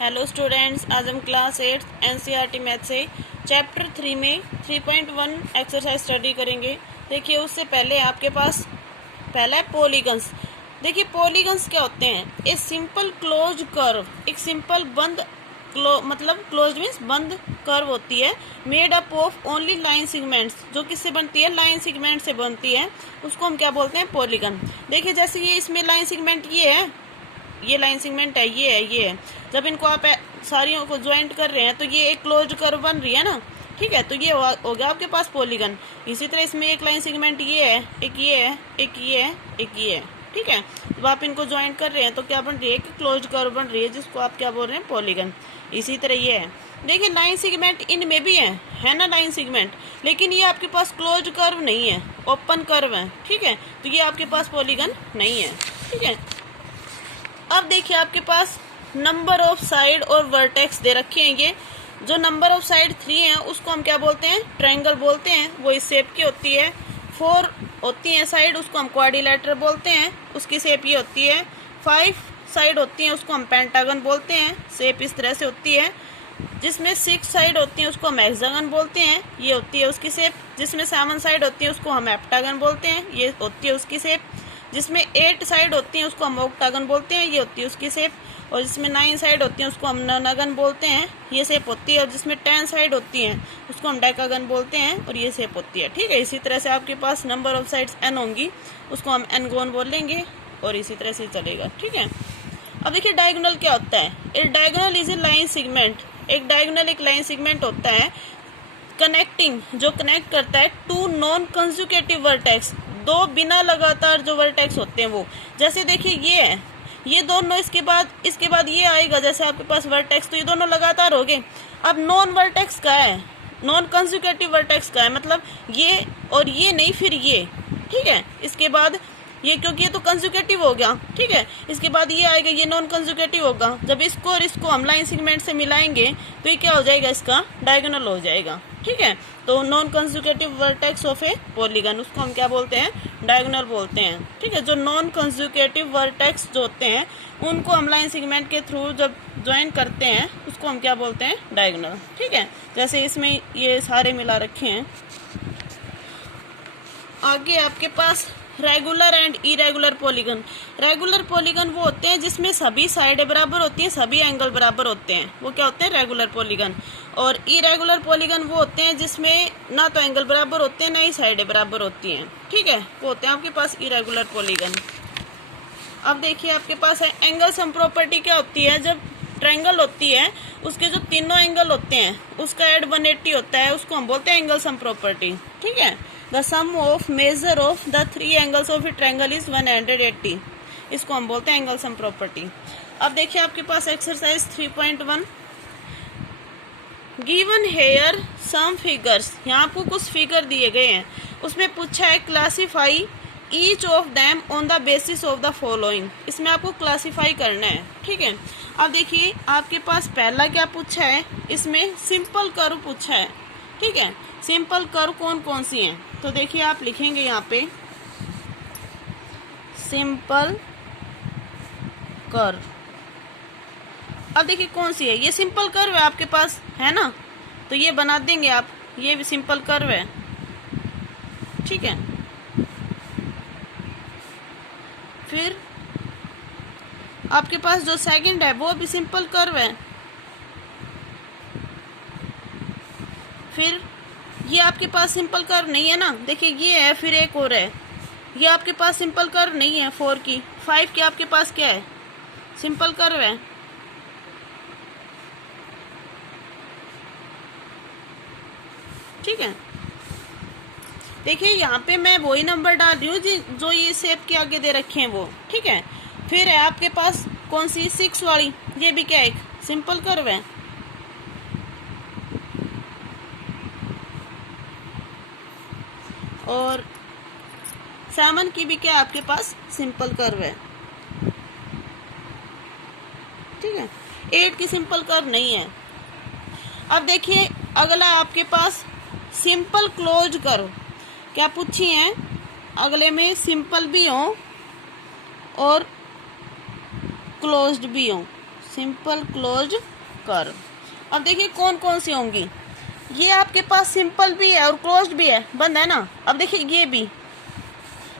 Hello students, आज हम class 8 NCERT math से चैप्टर 3 में 3.1 एक्सरसाइज स्टडी करेंगे। देखिए, उससे पहले आपके पास पहला है पॉलीगन्स। देखिए, पॉलीगन्स क्या होते हैं? ए सिंपल क्लोज कर्व, एक सिंपल बंद मतलब क्लोज मीन्स बंद कर्व होती है, made up of only line segments, जो किससे बनती है? लाइन सेगमेंट से बनती है। उसको हम क्या बोलते हैं? पॉलीगन। देखिए, जैसे ये इसमें लाइन सेगमेंट ये है, ये लाइन सेगमेंट है, ये है, ये है। जब इनको आप सारियों को ज्वाइंट कर रहे हैं तो ये एक क्लोज कर्व बन रही है ना, ठीक है। तो ये हो गया आपके पास पॉलीगन। इसी तरह इसमें एक लाइन सेगमेंट ये है, एक ये है, एक ये है, एक ये है, ठीक है। जब आप इनको ज्वाइंट कर रहे हैं तो क्या बन रही है? एक क्लोज कर्व बन रही है, जिसको आप क्या बोल रहे हैं? पॉलीगन। इसी तरह ये है। देखिए, लाइन सेगमेंट इनमें भी है ना लाइन सेगमेंट, लेकिन ये आपके पास क्लोज कर्व नहीं है, ओपन कर्व है, ठीक है। तो ये आपके पास पॉलीगन नहीं है, ठीक है। अब देखिए, आपके पास नंबर ऑफ साइड और वर्टेक्स दे रखे हैं। ये जो नंबर ऑफ साइड 3 है उसको हम क्या बोलते हैं? ट्रायंगल बोलते हैं। वो इस शेप की होती है। 4 होती है साइड, उसको हम क्वाड्रिलेटरल बोलते हैं, उसकी शेप ये होती है। 5 साइड होती है, उसको हम पेंटागन बोलते हैं, शेप इस तरह से होती है। जिसमें 6 साइड होती है उसको हम हेक्सागन बोलते हैं, ये होती है उसकी शेप। जिसमें 7 साइड होती है उसको हम हेप्टागन बोलते हैं, ये होती है उसकी शेप। जिसमें 8 साइड होती हैं उसको हम ऑक्टागन बोलते हैं, ये होती है उसकी शेप। और जिसमें 9 साइड होती हैं उसको हम नोनागन बोलते हैं, ये शेप होती है। और जिसमें 10 साइड होती हैं उसको हम डेकागन बोलते हैं, और ये शेप होती है, ठीक है। इसी तरह से आपके पास नंबर ऑफ साइड्स n होंगी, उसको हम एनगोन बोलेंगे, और इसी तरह से चलेगा, ठीक है। अब देखिए, डायगोनल क्या होता है? A diagonal is a line segment. एक डायगोनल एक लाइन सेगमेंट होता है कनेक्टिंग, जो कनेक्ट करता है टू नॉन कंसेक्यूटिव वर्टेक्स, दो बिना लगातार जो वर्टेक्स होते हैं वो। जैसे देखिए, ये है, ये दोनों, इसके बाद ये आएगा, जैसे आपके पास वर्टेक्स, तो ये दोनों लगातार हो गए। अब नॉन वर्टेक्स का है, नॉन कंसेक्यूटिव वर्टेक्स का है, मतलब ये और ये नहीं, फिर ये, ठीक है। इसके बाद ये, क्योंकि ये तो कंसेक्यूटिव हो गया, ठीक है। इसके बाद ये आएगा, ये नॉन कंसेक्यूटिव होगा। जब इसको और इसको हम लाइन सेगमेंट से मिलाएंगे तो ये क्या हो जाएगा? इसका डायगोनल हो जाएगा, ठीक है। तो non consecutive vertex of A polygon, उसको हम क्या बोलते हैं? डायगोनल बोलते हैं, ठीक है। जो नॉन कंसेक्यूटिव वर्टेक्स जो होते हैं उनको हम लाइन सेगमेंट के थ्रू जब ज्वाइन करते हैं उसको हम क्या बोलते हैं? डायगोनल, ठीक है। जैसे इसमें ये सारे मिला रखे हैं। आगे आपके पास regular and irregular polygon. Regular polygon वो होते हैं जिसमें सभी साइडें बराबर होती हैं, सभी एंगल बराबर होते हैं, वो क्या होते हैं? Regular polygon. और इरेगुलर पॉलीगन वो होते हैं जिसमें ना तो एंगल बराबर होते हैं, ना ही साइडें बराबर होती हैं, ठीक है। वो होते हैं आपके पास इरेगुलर पॉलीगन। अब देखिए, आपके पास है एंगल सम प्रॉपर्टी। क्या होती है? जब ट्रायंगल होती है उसके जो तीनों एंगल होते हैं उसका एड 180 होता है, उसको हम बोलते हैं एंगल सम प्रॉपर्टी, ठीक है। The sum of measure of the 3 angles of a triangle is 180, इसको हम बोलते हैं एंगल सम प्रॉपर्टी। अब देखिए, आपके पास exercise 3.1 given here some figures. यहाँ आपको कुछ फिगर दिए गए हैं, उसमें पूछा है classify each of them on the basis of the following. इसमें आपको क्लासीफाई करना है, ठीक है। अब देखिए, आपके पास पहला क्या पूछा है? इसमें सिंपल कर्व पूछा है, ठीक है। सिंपल कर्व कौन कौन सी हैं? तो देखिए, आप लिखेंगे यहाँ पे सिंपल कर्व। अब देखिए कौन सी है, ये सिंपल कर्व है आपके पास, है ना, तो ये बना देंगे आप, ये भी सिंपल कर्व है, ठीक है। फिर आपके पास जो सेकंड है वो भी सिंपल कर्व है। फिर ये आपके पास सिंपल कर्व नहीं है ना, देखिए ये है, फिर एक और है, ये आपके पास सिंपल कर्व नहीं है। 4 की 5 की आपके पास क्या है? सिंपल कर्व है, ठीक है। देखिए, यहाँ पे मैं वही नंबर डाल रही हूँ जो ये शेप के आगे दे रखे हैं वो, ठीक है। फिर है आपके पास कौन सी? 6 वाली, ये भी क्या है? एक सिंपल कर्व है। और 7 की भी क्या है आपके पास? सिंपल कर्व है, ठीक है। 8 की सिंपल कर्व नहीं है। अब देखिए, अगला आपके पास सिंपल क्लोज कर्व। क्या पूछी है? अगले में सिंपल भी हो और क्लोज्ड भी हो, सिंपल क्लोज कर्व। अब देखिए कौन कौन सी होंगी। ये आपके पास सिंपल भी है और क्लोज्ड भी है, बंद है ना। अब देखिए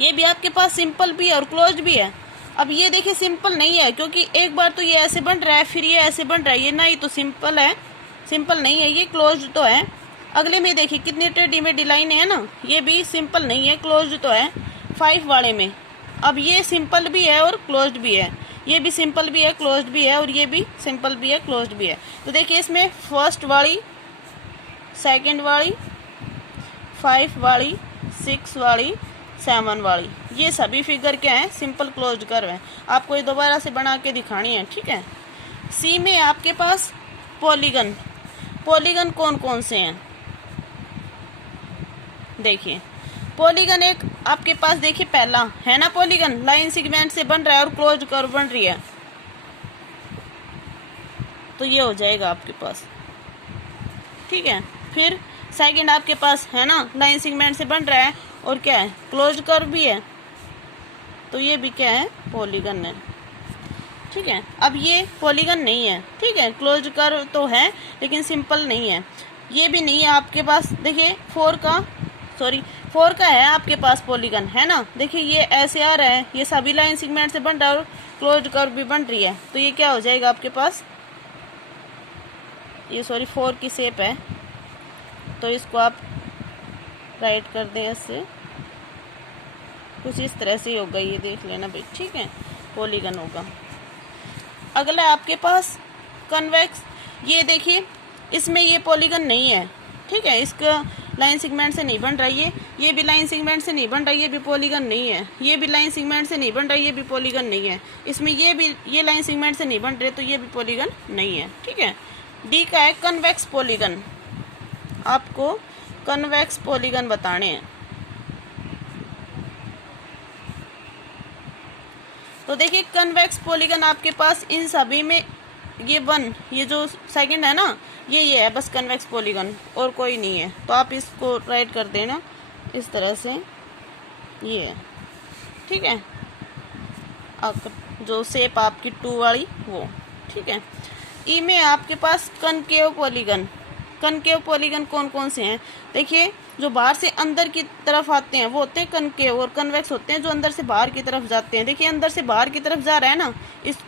ये भी आपके पास सिंपल भी है और क्लोज्ड भी है। अब ये देखिए सिंपल नहीं है, क्योंकि एक बार तो ये ऐसे बन रहा है, फिर ये ऐसे बन रहा है, ये ना ही तो सिंपल है, सिंपल नहीं है, ये क्लोज्ड तो है। अगले में देखिए कितनी टेढ़ी मेढ़ी लाइन है ना, ये भी सिंपल नहीं है, क्लोज्ड तो है 5 वाले में। अब ये सिंपल भी है और क्लोज्ड भी है, ये भी सिंपल भी है, क्लोज्ड भी है, और ये भी सिंपल भी है, क्लोज्ड भी है। तो देखिए इसमें फर्स्ट वाली, सेकंड वाली, 5 वाली, 6 वाली, 7 वाली, ये सभी फिगर क्या है, सिंपल क्लोज्ड कर्व है। आपको ये दोबारा से बना के दिखानी है, ठीक है। सी में आपके पास पॉलीगन, पॉलीगन कौन कौन से हैं देखिए। पॉलीगन एक आपके पास देखिए पहला है ना, पॉलीगन लाइन सेगमेंट से बन रहा है और क्लोज्ड कर्व बन रही है, तो ये हो जाएगा आपके पास, ठीक है। फिर सेकंड आपके पास है ना, लाइन सेगमेंट से बन रहा है और क्या है, क्लोज्ड कर्व भी है, तो ये भी क्या है, पॉलीगन है, ठीक है। अब ये पॉलीगन नहीं है, ठीक है, क्लोज्ड कर्व तो है लेकिन सिंपल नहीं है। ये भी नहीं है आपके पास, देखिए 4 का है आपके पास पॉलीगन, है ना। देखिए ये ऐसे आ रहा है, ये सभी लाइन सेगमेंट से बन रहा है और क्लोज्ड कर्व भी बन रही है, तो ये क्या हो जाएगा आपके पास, ये 4 की शेप है, तो इसको आप राइट कर दें ऐसे, कुछ इस तरह से ही होगा, ये देख लेना भाई, ठीक है, पॉलीगन होगा। अगला आपके पास कन्वेक्स, ये देखिए इसमें ये पॉलीगन नहीं है, ठीक है, इसका लाइन सेगमेंट से नहीं बन रहा है, ये भी लाइन सेगमेंट से नहीं बन रहा है, ये भी पॉलीगन नहीं है, ये भी लाइन सेगमेंट से नहीं बन रहा है, ये भी पॉलीगन नहीं है, इसमें ये लाइन सेगमेंट से नहीं बन रहे, तो ये भी पॉलीगन नहीं है, ठीक है। डी का है कन्वेक्स पॉलीगन, आपको कन्वेक्स पॉलीगन बताने हैं। तो देखिए कन्वेक्स पॉलीगन आपके पास इन सभी में ये जो सेकंड है ना, ये है बस कन्वेक्स पॉलीगन, और कोई नहीं है, तो आप इसको राइट कर देना इस तरह से, ये है, ठीक है, जो शेप आपकी 2 वाली वो, ठीक है। ई में आपके पास कनकेव पॉलीगन, कनकेव पॉलीगन कौन कौन से हैं देखिए, जो बाहर से अंदर की तरफ आते हैं वो होते हैं कनकेव, और कन्वेक्स होते हैं जो अंदर से बाहर की तरफ जाते हैं। देखिए अंदर से बाहर की तरफ जा रहा है ना,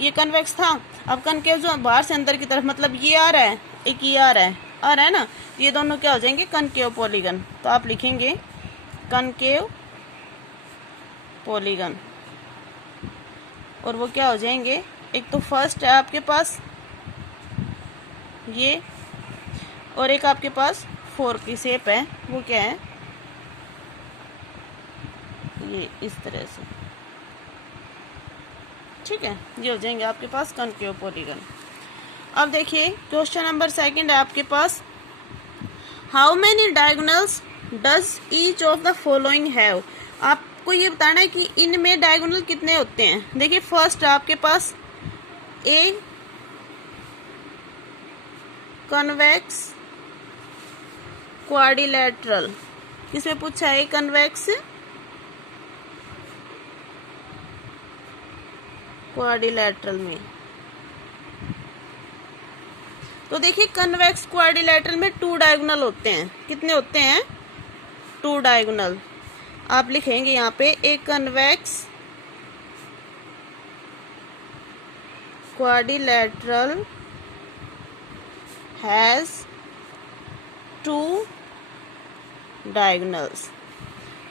ये कन्वेक्स था। अब कनकेव जो बाहर से अंदर की तरफ, मतलब ये आ रहा है, एक ये आ रहा है ना, ये दोनों क्या हो जाएंगे, कनकेव पॉलीगन। तो आप लिखेंगे कनकेव पॉलीगन, और वो क्या हो जाएंगे, एक तो फर्स्ट है आपके पास ये, और एक आपके पास 4 की शेप है, वो क्या है, ये इस तरह से, ठीक है, ये हो जाएंगे आपके पास कनकेव पॉलीगन। अब देखिए क्वेश्चन नंबर 2 है आपके पास, how many diagonals does each of the following have. आपको ये बताना है कि इनमें डायगोनल कितने होते हैं। देखिए फर्स्ट आपके पास ए कन्वेक्स क्वाड्रिलेटरल, किसमें पूछा है, कन्वेक्स क्वाड्रिलेटरल में। तो देखिए कन्वेक्स क्वाड्रिलेटरल में 2 डायगोनल होते हैं, कितने होते हैं, 2 डायगोनल। आप लिखेंगे यहाँ पे a convex quadrilateral has 2 diagonals.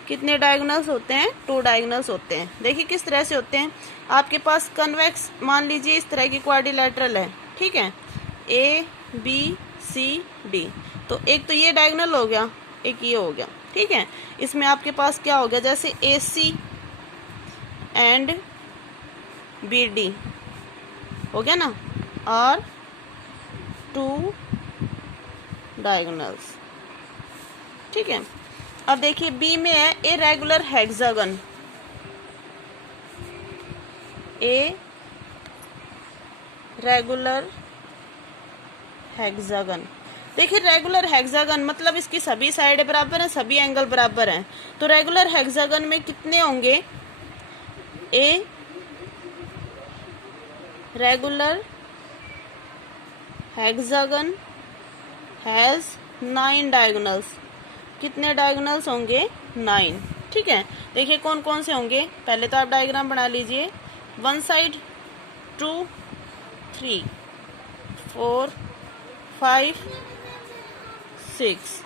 कितने डायगोनल्स होते हैं, 2 डायगोनल्स होते हैं। देखिए किस तरह से होते हैं, आपके पास कन्वेक्स मान लीजिए इस तरह की क्वाड्रिलेटरल है, ठीक है, ए बी सी डी, तो एक तो ये डायगोनल हो गया, एक ये हो गया, ठीक है। इसमें आपके पास क्या हो गया, जैसे ए सी एंड बी डी हो गया ना, और 2 डायगोनल्स, ठीक है। अब देखिए बी में है a regular hexagon, a regular hexagon. देखिए रेगुलर हेक्सागन मतलब इसकी सभी साइड बराबर हैं, सभी एंगल बराबर हैं, तो रेगुलर हेक्सागन में कितने होंगे, a regular hexagon has 9 diagonals. कितने डायगोनल्स होंगे? 9। ठीक है, देखिए कौन कौन से होंगे। पहले तो आप डायग्राम बना लीजिए। वन साइड 2 3 4 5 6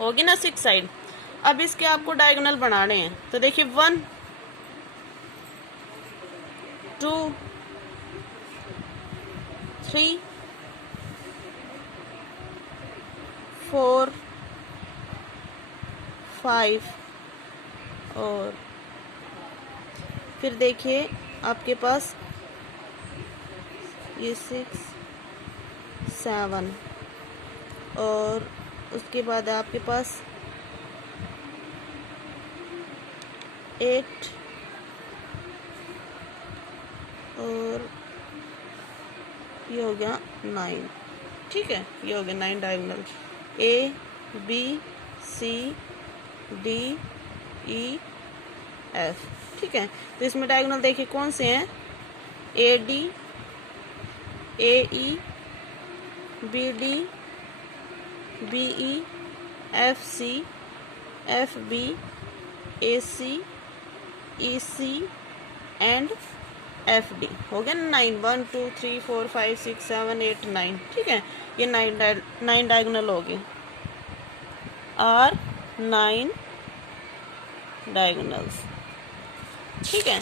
होगी ना, 6 साइड। अब इसके आपको डायगोनल बनाने हैं, तो देखिए 1 2 3 4 5 और फिर देखिए आपके पास ये 6 7 और उसके बाद आपके पास 8 और ये हो गया 9। ठीक है, ये हो गया 9 diagonal. A B C D E F। ठीक है, तो इसमें डायगोनल देखिए कौन से हैं? AD AE BD BE FC FB AC EC and FD। हो गया 9। 1 2 3 4 5 6 7 8 9। ठीक है, ये 9 डायगोनल हो गए। Are 9 diagonals. ठीक है।